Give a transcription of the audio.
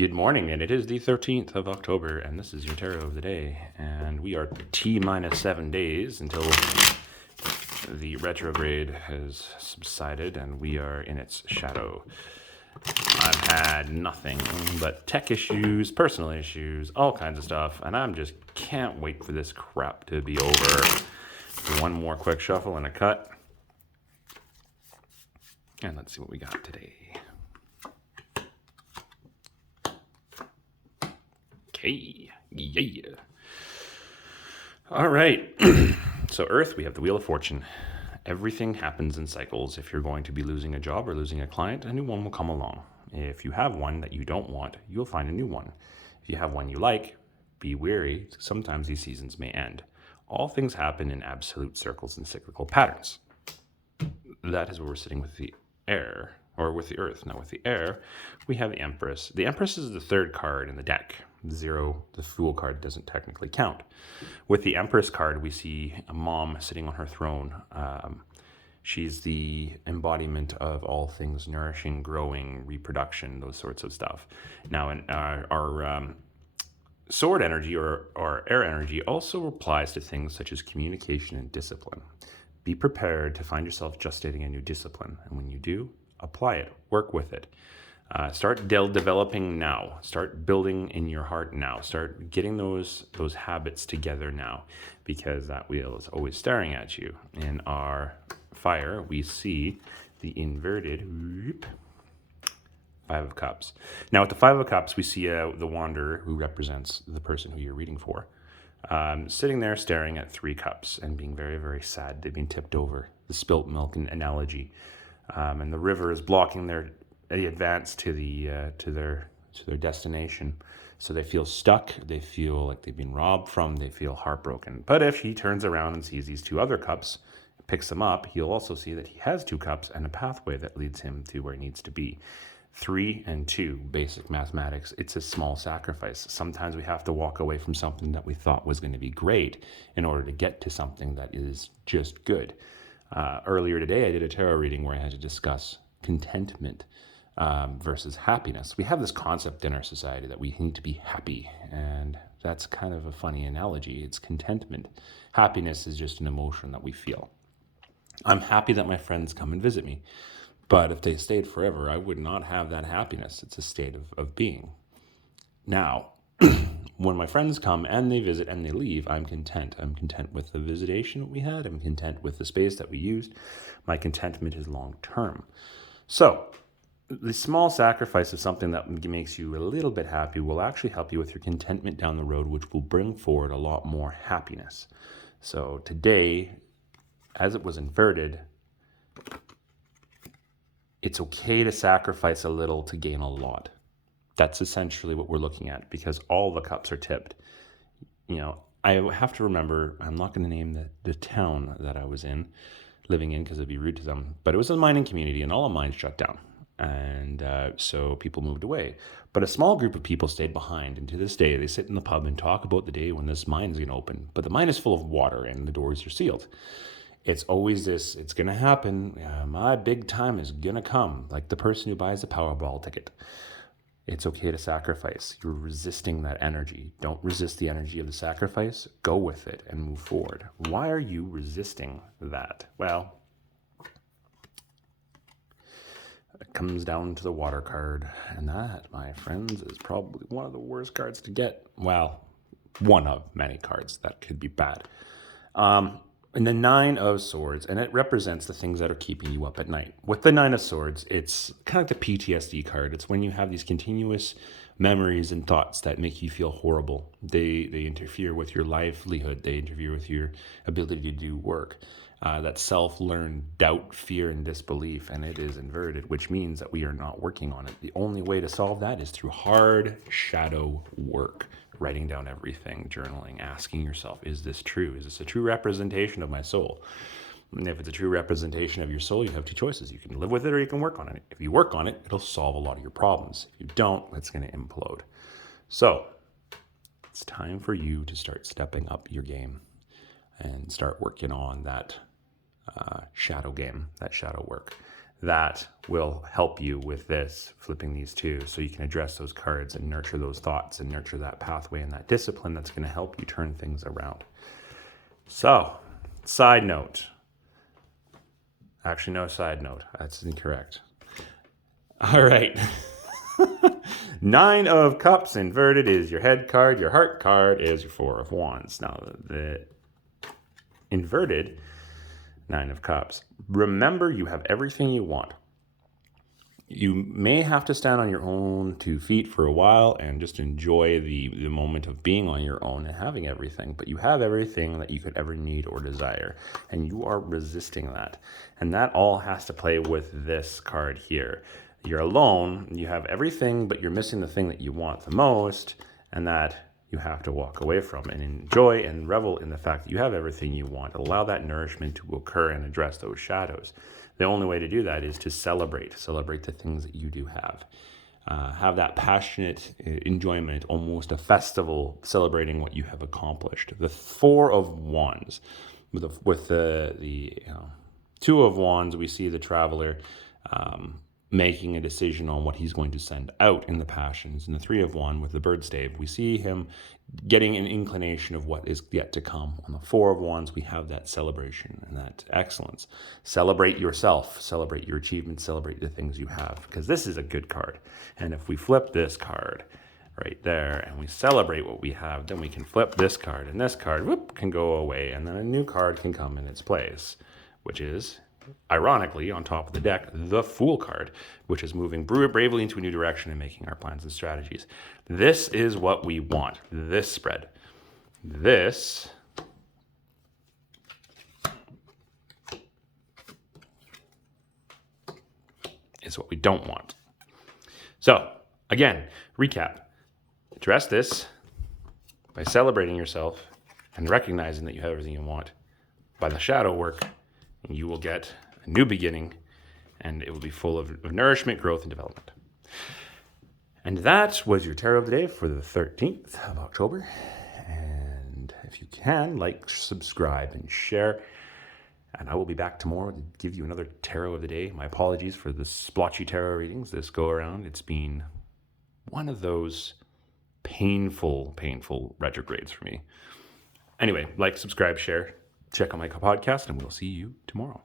Good morning, and it is the 13th of October, and this is your tarot of the day. And we are T-minus 7 days until the retrograde has subsided, and we are in its shadow. I've had nothing but tech issues, personal issues, all kinds of stuff, and I'm just can't wait for this crap to be over. One more quick shuffle and a cut. And let's see what we got today. Okay, yeah. All right. So Earth, we have the Wheel of Fortune. Everything happens in cycles. If you're going to be losing a job or losing a client, a new one will come along. If you have one that you don't want, you'll find a new one. If you have one you like, be wary. Sometimes these seasons may end. All things happen in absolute circles and cyclical patterns. That is where we're sitting with the air, or with the Earth. Now with the air, we have the Empress. The Empress is the third card in the deck. Zero, the Fool card doesn't technically count. With the Empress card, we see a mom sitting on her throne. She's the embodiment of all things nourishing, growing, reproduction, those sorts of stuff. Now, in our sword energy or air energy also applies to things such as communication and discipline. Be prepared to find yourself gestating a new discipline. And when you do, apply it, work with it. Start developing now. Start building in your heart now. Start getting those habits together now, because that wheel is always staring at you. In our fire, we see the inverted Five of Cups. Now, with the Five of Cups, we see the Wanderer, who represents the person who you're reading for, sitting there staring at three cups and being very, very sad. They've been tipped over. The spilt milk analogy, and the river is blocking the advance to their destination. So they feel stuck. They feel like they've been robbed from. They feel heartbroken. But if he turns around and sees these two other cups, picks them up, he'll also see that he has two cups and a pathway that leads him to where he needs to be. 3 and 2, basic mathematics. It's a small sacrifice. Sometimes we have to walk away from something that we thought was going to be great in order to get to something that is just good. Earlier today, I did a tarot reading where I had to discuss contentment versus happiness. We have this concept in our society that we need to be happy, and that's kind of a funny analogy. It's contentment. Happiness is just an emotion that we feel. I'm happy that my friends come and visit me, but if they stayed forever, I would not have that happiness. It's a state of being. Now, when my friends come and they visit and they leave, I'm content. I'm content with the visitation that we had. I'm content with the space that we used. My contentment is long term. So the small sacrifice of something that makes you a little bit happy will actually help you with your contentment down the road, which will bring forward a lot more happiness. So today, as it was inverted, it's okay to sacrifice a little to gain a lot. That's essentially what we're looking at, because all the cups are tipped. You know, I have to remember, I'm not going to name the town that I was living in, because it'd be rude to them, but it was a mining community and all the mines shut down. And so people moved away. But a small group of people stayed behind, and to this day, they sit in the pub and talk about the day when this mine is going to open. But the mine is full of water and the doors are sealed. It's always this, it's going to happen, my big time is going to come, like the person who buys the Powerball ticket. It's okay to sacrifice. You're resisting that energy. Don't resist the energy of the sacrifice. Go with it and move forward. Why are you resisting that? Well, it comes down to the water card, and that, my friends, is probably one of the worst cards to get. Well, one of many cards that could be bad. And the Nine of Swords, and it represents the things that are keeping you up at night. With the Nine of Swords, it's kind of like the PTSD card. It's when you have these continuous memories and thoughts that make you feel horrible. They interfere with your livelihood. They interfere with your ability to do work. That self-learned doubt, fear, and disbelief, and it is inverted, which means that we are not working on it. The only way to solve that is through hard shadow work. Writing down everything, journaling, asking yourself, is this true? Is this a true representation of my soul? And if it's a true representation of your soul, you have two choices. You can live with it or you can work on it. If you work on it, it'll solve a lot of your problems. If you don't, it's going to implode. So it's time for you to start stepping up your game and start working on that shadow game, that shadow work. that will help you with this, flipping these two, so you can address those cards and nurture those thoughts and nurture that pathway and that discipline that's going to help you turn things around. So, side note. Actually, no side note. That's incorrect. All right. 9 of Cups inverted is your head card. Your heart card is your 4 of Wands. Now, the inverted 9 of Cups. Remember, you have everything you want. You may have to stand on your own 2 feet for a while and just enjoy the moment of being on your own and having everything. But you have everything that you could ever need or desire. And you are resisting that. And that all has to play with this card here. You're alone, you have everything, but you're missing the thing that you want the most. And that you have to walk away from and enjoy and revel in the fact that you have everything you want. Allow that nourishment to occur and address those shadows. The only way to do that is to celebrate the things that you do have. Have that passionate enjoyment, almost a festival, celebrating what you have accomplished. The 4 of Wands, with the 2 of Wands, we see the traveler making a decision on what he's going to send out in the passions. And the 3 of Wands with the bird stave, we see him getting an inclination of what is yet to come. On the 4 of Wands, we have that celebration and that excellence. Celebrate yourself, celebrate your achievements, celebrate the things you have, because this is a good card. And if we flip this card right there and we celebrate what we have, then we can flip this card, and this card, whoop, can go away, and then a new card can come in its place, which is, ironically, on top of the deck, the Fool card, which is moving bravely into a new direction and making our plans and strategies. This is what we want, this spread. This is what we don't want. So, again, recap. Address this by celebrating yourself and recognizing that you have everything you want. By the shadow work, you will get a new beginning, and it will be full of nourishment, growth, and development. And that was your tarot of the day for the 13th of October. And if you can, like, subscribe, and share. And I will be back tomorrow to give you another tarot of the day. My apologies for the splotchy tarot readings this go around. It's been one of those painful retrogrades for me. Anyway, like, subscribe, share, check out my podcast, and we'll see you tomorrow.